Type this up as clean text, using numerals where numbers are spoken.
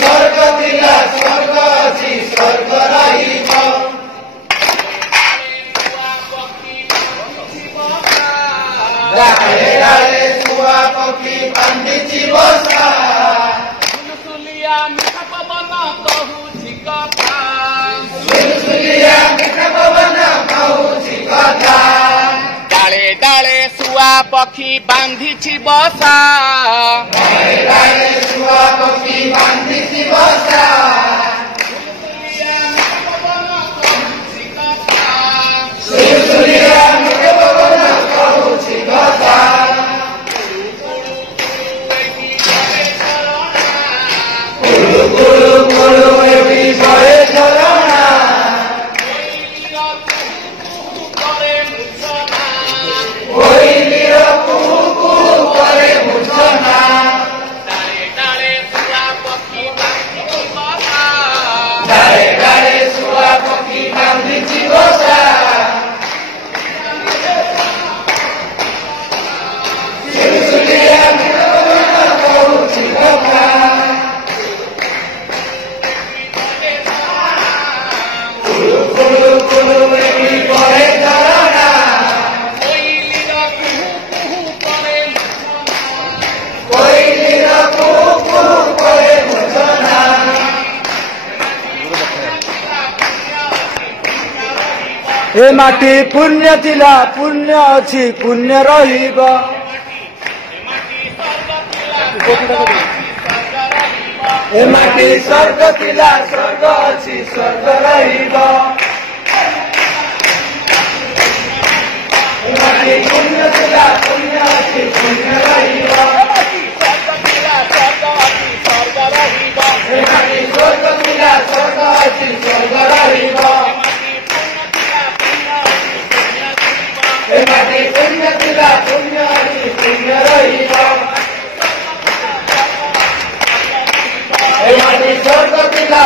स्वर्ग थिला स्वर्ग अछि स्वर्ग रहिब डाले डाले सुआ पक्षी बांधिछि बसा सुलसुलिया मिठा पवन कहूछि कथा सुलसुलिया मिठा पवन कहूछि कथा डाले डाले सुआ पक्षी बांधिछि बसा डाले डाले सुआ पक्षी बांधिछि बसा सुलसुलिया मिठा पवन कहूछि कथा कुलु कुलु कुलु एवि बहे झरणा कोइलिर कुहु कुहु करे मूर्छना डाले डाले सुआ पक्षी बांधिछि बसा सुलसुलिया मिठा पवन कहूछि कथा कुलु कुलु कुलु एवि बहे झरणा कोइलिर कुहु कुहु करे मूर्छना ए माटी पुण्य थिला पुण्य अछि पुण्य रहिब ए माटी स्वर्ग थिला स्वर्ग अछि स्वर्ग रहिब ए माटी पुण्य थिला पुण्य अछि पुण्य रहिब ए माटी स्वर्ग थिला स्वर्ग अछि स्वर्ग रहिब ए माटी पुण्य थिला पुण्य अछि पुण्य रहिब ए माटी स्वर्ग थिला